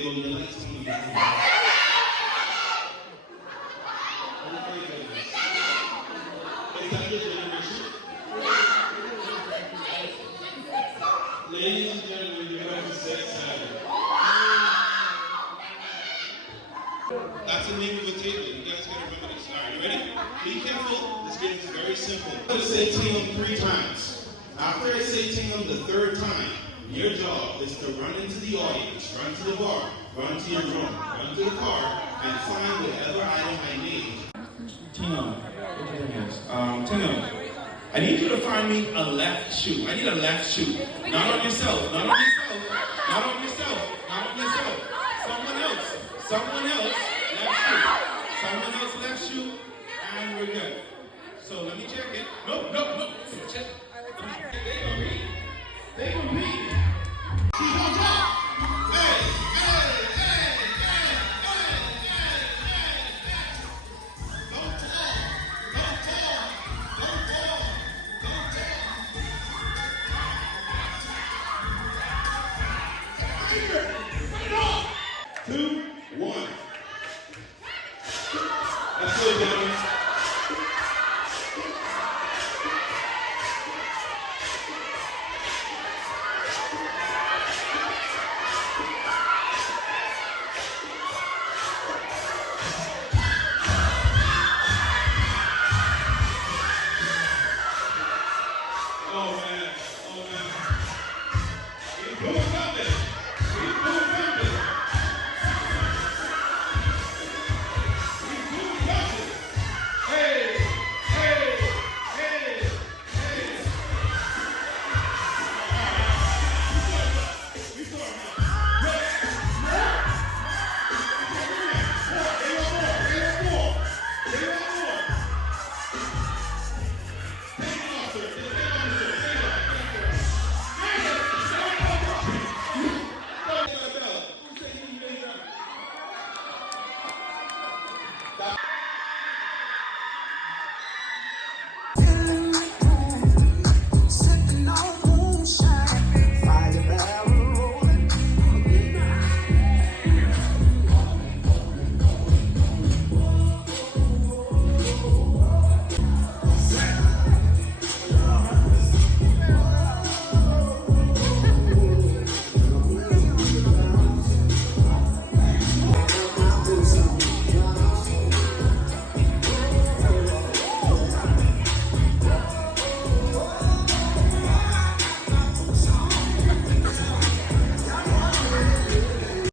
Diego, you like someone to Is that your generation? Ladies and gentlemen, you're going to sex Saturday. That's the name of a table. You guys gotta remember this. Alright, ready? Be careful. This game is very simple. I'm gonna say Tingham 3 times. After I say Tingham the 3rd time, your job is to run into the audience, run to the bar, run to your room, run to the car, and find whatever item I named. Tingham, what do you think is? Tingham, I need you to find me a left shoe. I need a left shoe. Not on yourself, not on yourself, not on yourself, not on yourself. Someone else, left shoe. Someone else left shoe, and we're good. So let me check it. No. Check. They gonna read. She's on top. Hey. Don't fall. Put it on. 2.